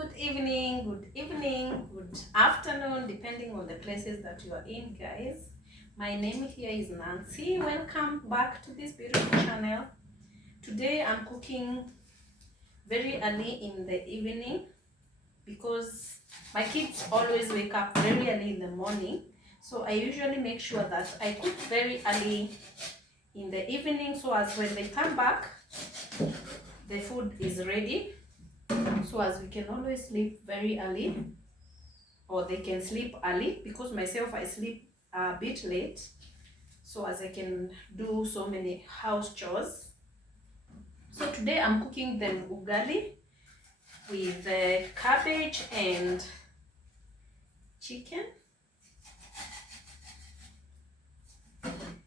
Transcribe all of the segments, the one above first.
Good evening, good afternoon, depending on the places that you are in, guys. My name here is Nancy. Welcome back to this beautiful channel. Today I'm cooking very early in the evening because my kids always wake up very early in the morning. So I usually make sure that I cook very early in the evening so as when they come back, the food is ready. So as we can always sleep very early, or they can sleep early, because myself I sleep a bit late, so as I can do so many house chores. So today I'm cooking them ugali with cabbage and chicken,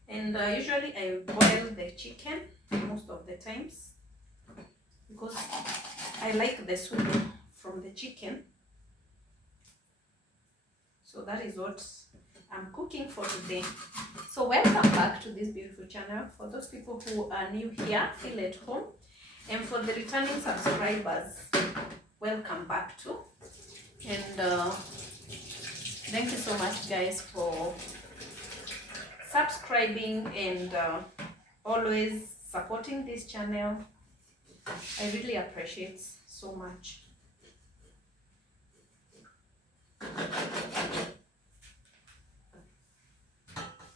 and usually I boil the chicken most of the times because I like the soup from the chicken. So that is what I'm cooking for today. So welcome back to this beautiful channel. For those people who are new here, feel at home, and for the returning subscribers, welcome back too. And thank you so much, guys, for subscribing and always supporting this channel. I really appreciate so much.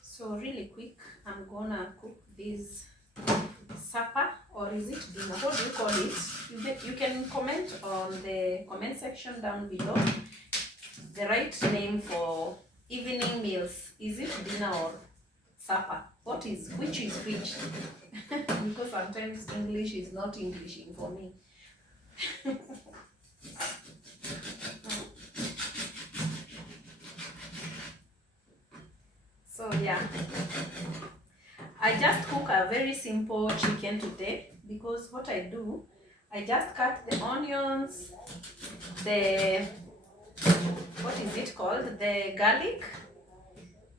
So really quick, I'm gonna cook this supper, or is it dinner? What do you call it? You can comment on the comment section down below the right name for evening meals. Is it dinner or supper? Which is which? Because sometimes English is not Englishing for me. So yeah, I just cook a very simple chicken today, because what I do, I just cut the onions, the, what is it called, the garlic,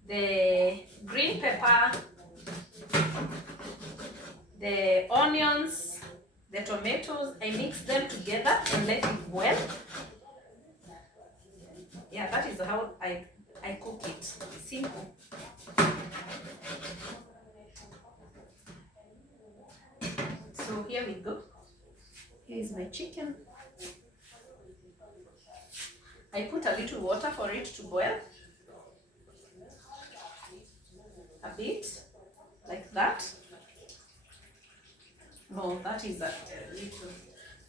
the green pepper, the onions, the tomatoes. I mix them together and let it boil. Yeah, that is how I cook it. Simple. So here we go. Here is my chicken. I put a little water for it to boil. A bit, like that. No, that is a little.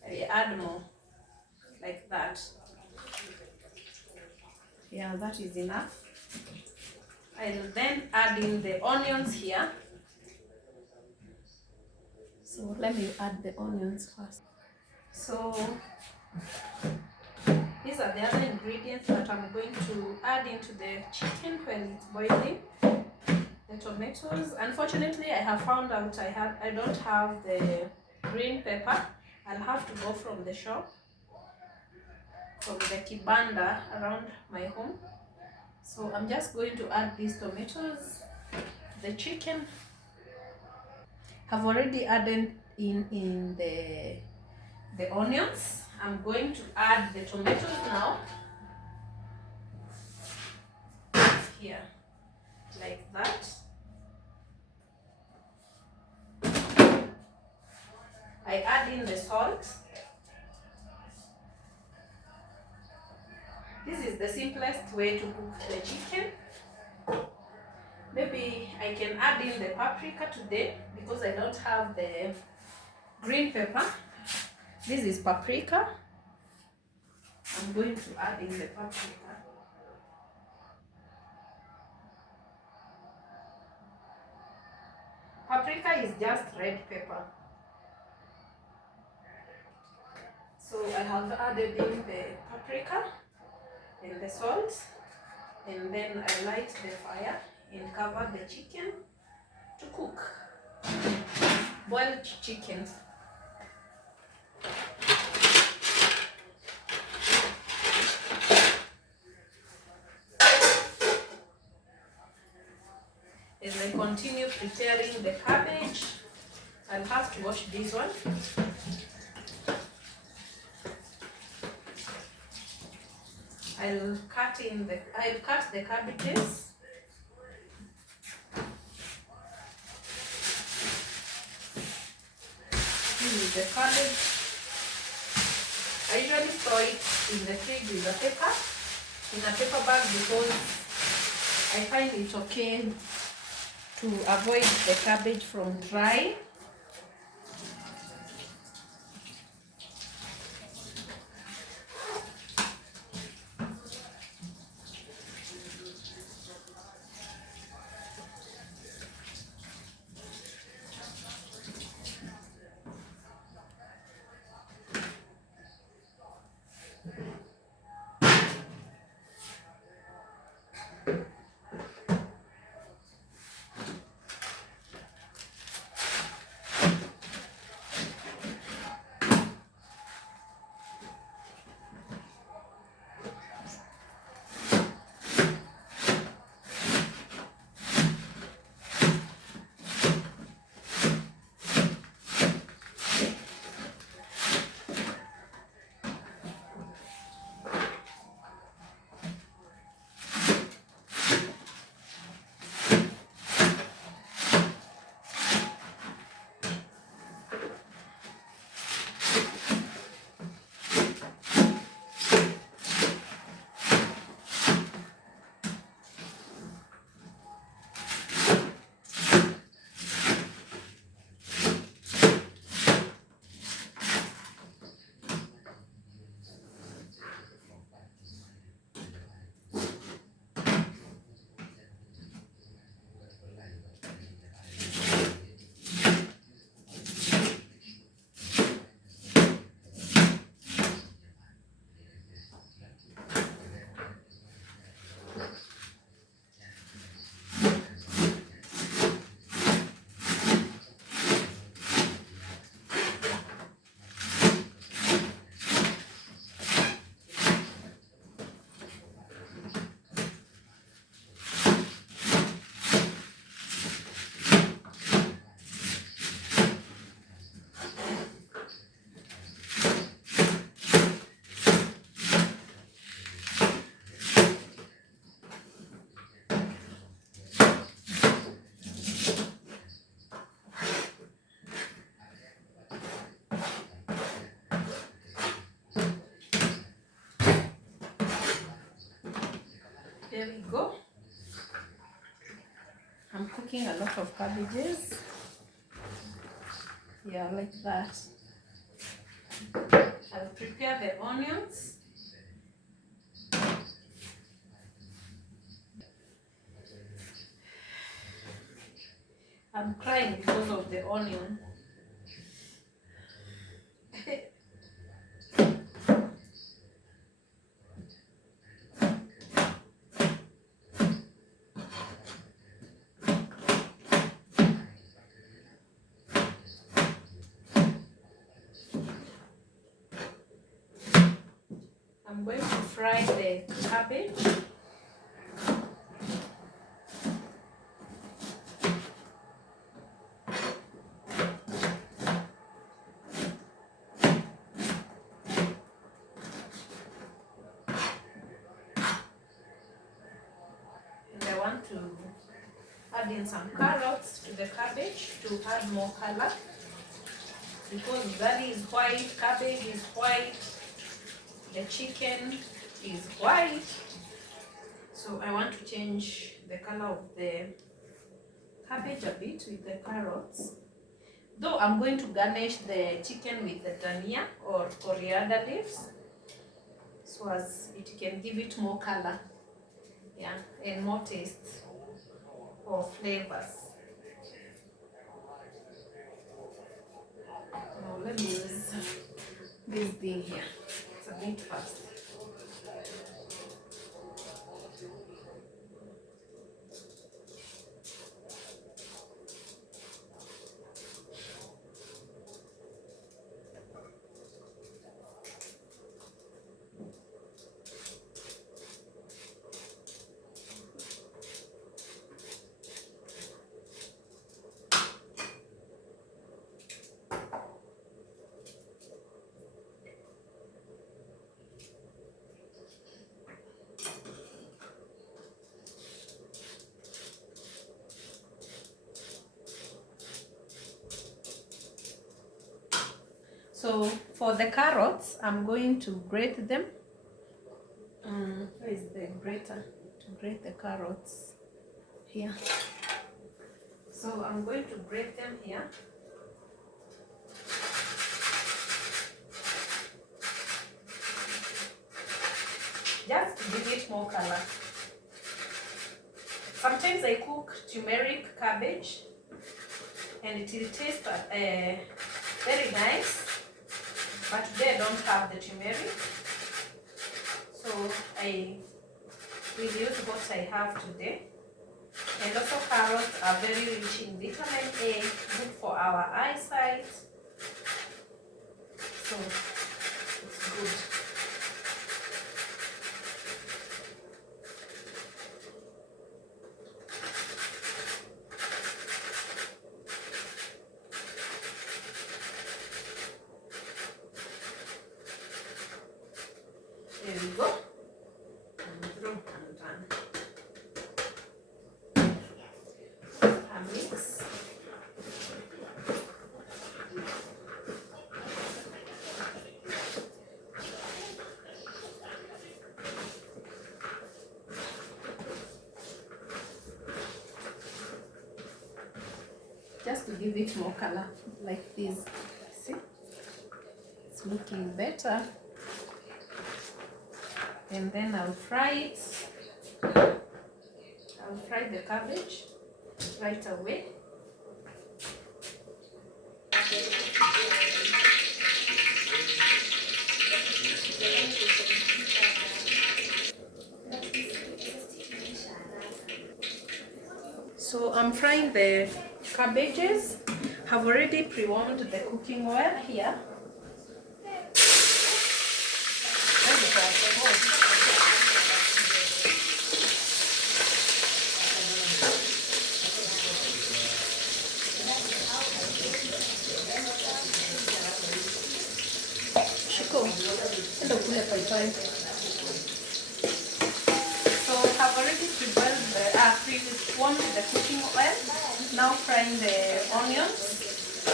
I add more, like that. Yeah, that is enough. I'll then add in the onions here. So let me add the onions first. So these are the other ingredients that I'm going to add into the chicken when it's boiling. The tomatoes. Unfortunately, I have found out I don't have the green pepper. I'll have to go from the shop, from the kibanda around my home. So I'm just going to add these tomatoes, the chicken. I've already added in the onions. I'm going to add the tomatoes now. Here, like that. I add in the salt. This is the simplest way to cook the chicken. Maybe I can add in the paprika today because I don't have the green pepper. This is paprika. I'm going to add in the paprika. Paprika is just red pepper. So I have added in the paprika and the salt, and then I light the fire and cover the chicken to cook. Boiled chicken. As I continue preparing the cabbage, I'll have to wash this one. I'll cut the cabbages. This is the cabbage. I usually store it in the fridge with a paper bag, because I find it okay to avoid the cabbage from drying. There we go. I'm cooking a lot of cabbages. Yeah, like that. I'll prepare the onions. I'm crying because of the onion. I'm going to fry the cabbage. And I want to add in some carrots to the cabbage to add more color. Because that is white, cabbage is white, the chicken is white. So I want to change the color of the cabbage a bit with the carrots. Though I'm going to garnish the chicken with the dhania or coriander leaves, so as it can give it more color, yeah, and more taste or flavors. Now let me use this thing here. It's a bit fast. So for the carrots, I'm going to grate them. Where is the grater to grate the carrots? Here. So I'm going to grate them here. Just to give it more color. Sometimes I cook turmeric cabbage and it will taste very nice, but today I don't have the turmeric, so I will use what I have today. And also carrots are very rich in vitamin A, good for our eyesight, so it's good. There we go. And through and done. A mix. Just to give it more color, like this. See? It's looking better. And then I'll fry it. I'll fry the cabbage right away. So I'm frying the cabbages. Have already pre-warmed the cooking oil here. Shiko, enda ukule paipai. So I've already pre-warmed the cooking oil. Now frying the onions.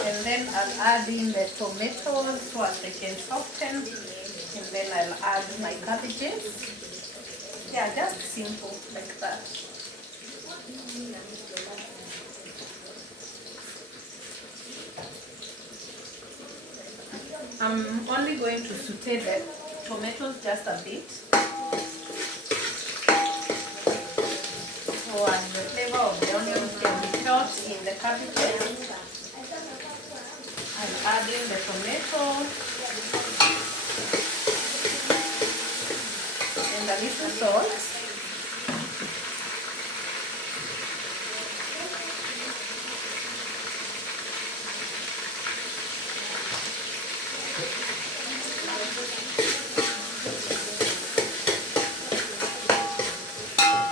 And then I'll add in the tomatoes so as they can soften. And then I'll add my cabbages. Yeah, just simple like that. I'm only going to saute the tomatoes just a bit. So as the flavor of the onions can be felt in the cabbages, I'll add in the tomato and a little salt.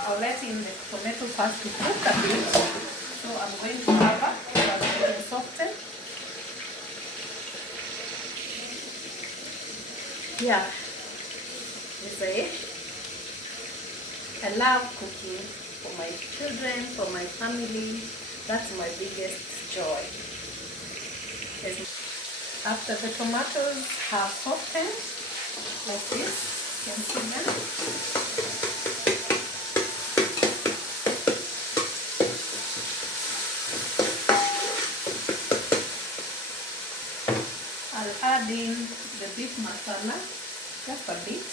I'll let in the tomato first to cook a bit. So I'm going to cover so that it will soften. Yeah, this is I love cooking for my children, for my family. That's my biggest joy. After the tomatoes have softened, like this, you can see them. I'll add in the beef masala, just a bit.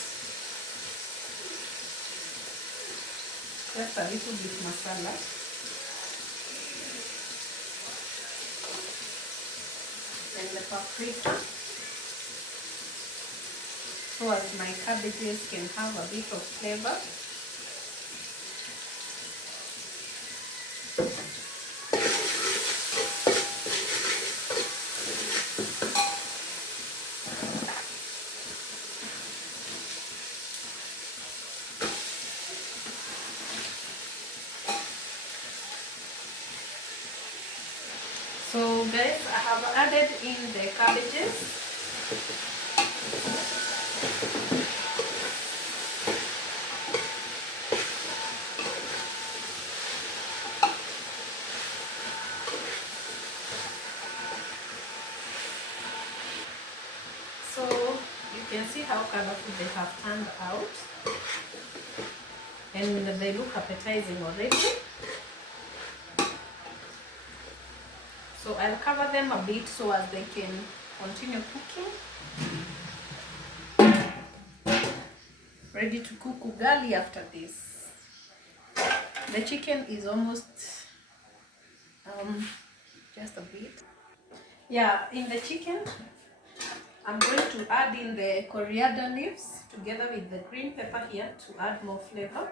Just a little beef masala. And the paprika. So as my cabbages can have a bit of flavor. So guys, I have added in the cabbages. see how colorful they have turned out, and they look appetizing already. So I'll cover them a bit so as they can continue cooking. Ready to cook ugali after this. The chicken is almost just a bit. Yeah, in the chicken, I'm going to add in the coriander leaves together with the green pepper here to add more flavor.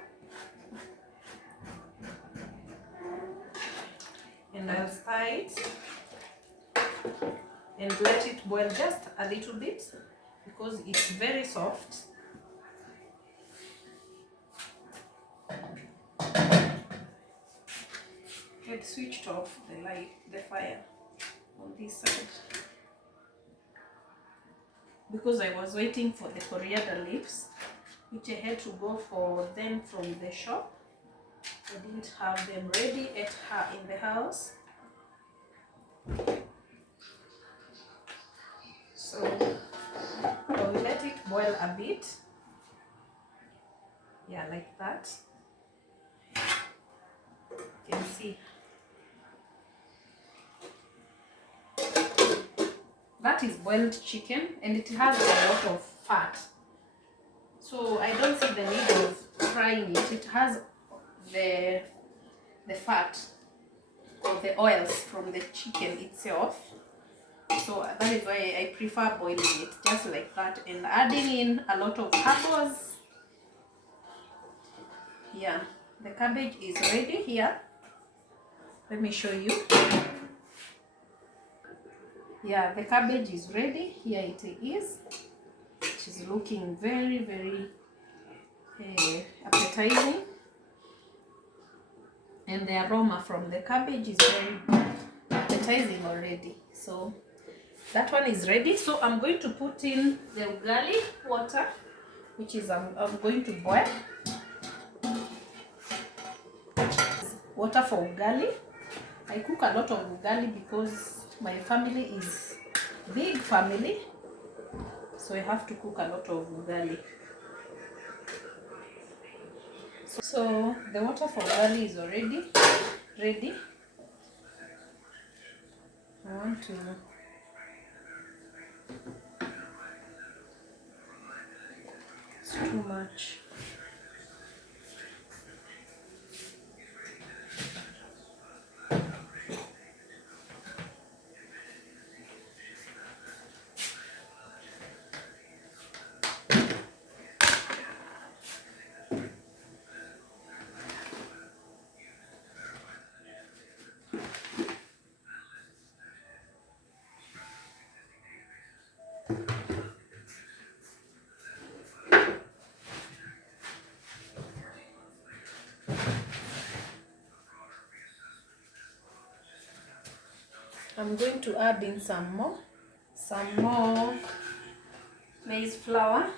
And I'll stir it and let it boil just a little bit because it's very soft. Had switched off the fire on this side because I was waiting for the coriander leaves, which I had to go for them from the shop. I didn't have them ready in the house. So I will let it boil a bit. Yeah, like that. You can see. That is boiled chicken and it has a lot of fat. So I don't see the need of frying it. It has the fat or the oils from the chicken itself. So that is why I prefer boiling it just like that and adding in a lot of herbs. Yeah, the cabbage is ready here. Let me show you. Yeah, the cabbage is ready. Here it is. She's looking very, very appetizing. And the aroma from the cabbage is very appetizing already. So that one is ready. So I'm going to put in the ugali water, which is I'm going to boil. Water for ugali. I cook a lot of ugali because my family is big family, so I have to cook a lot of ugali. So the water for ugali is already ready. I want to it's too much. I'm going to add in some more maize flour.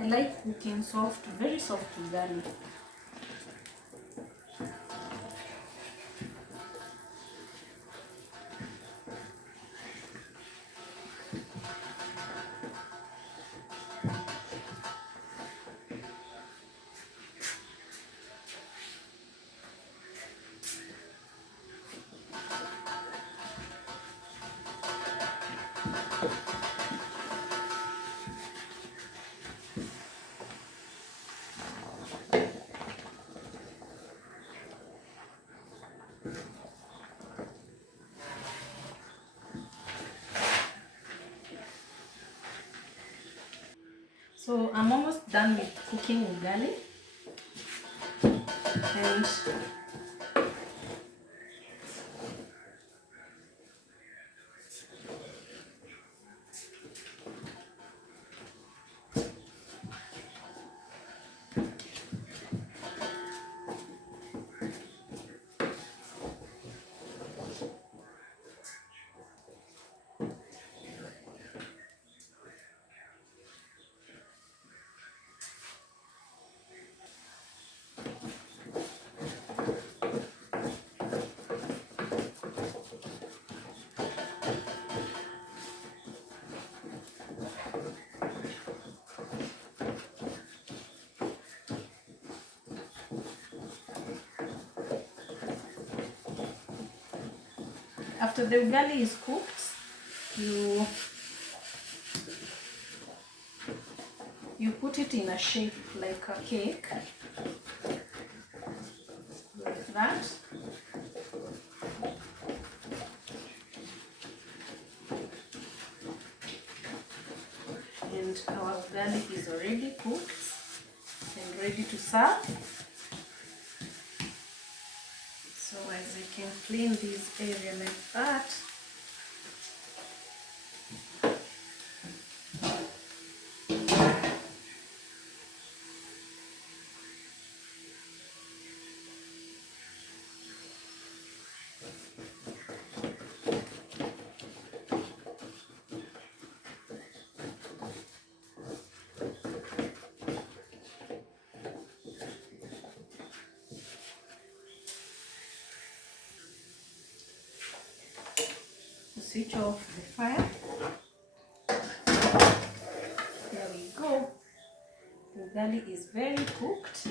I like cooking soft, very soft ugali. So I'm almost done with cooking ugali, and after the ugali is cooked, you put it in a shape like a cake, like that. And our ugali is already cooked and ready to serve. So as you can clean this area like that. Switch off the fire. There we go. The ugali is very cooked,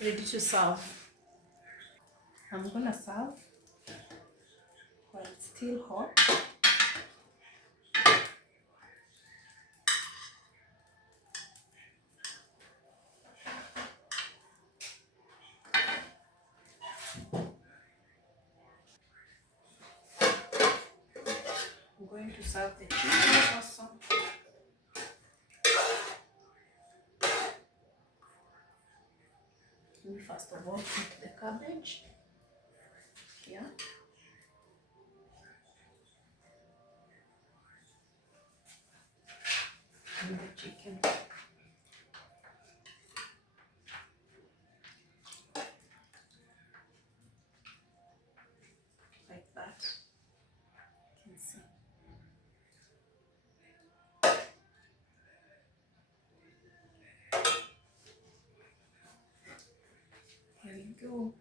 ready to serve. I'm gonna serve while it's still hot. I'm going to serve the chicken also. Let me first of all put the cabbage here. And the chicken. Like that. You can see. Here we go.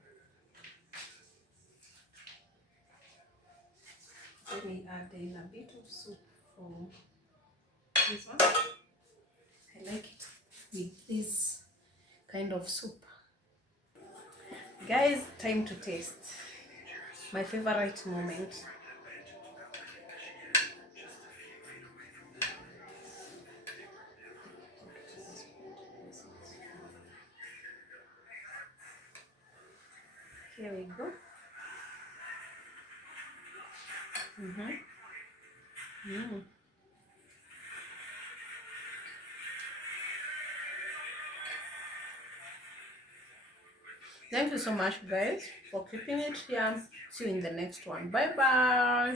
Let me add in a bit of soup for this one. I like it with this kind of soup. Guys, time to taste. My favorite moment. Here we go. Thank you so much, guys, for keeping it here. See you in the next one. Bye bye.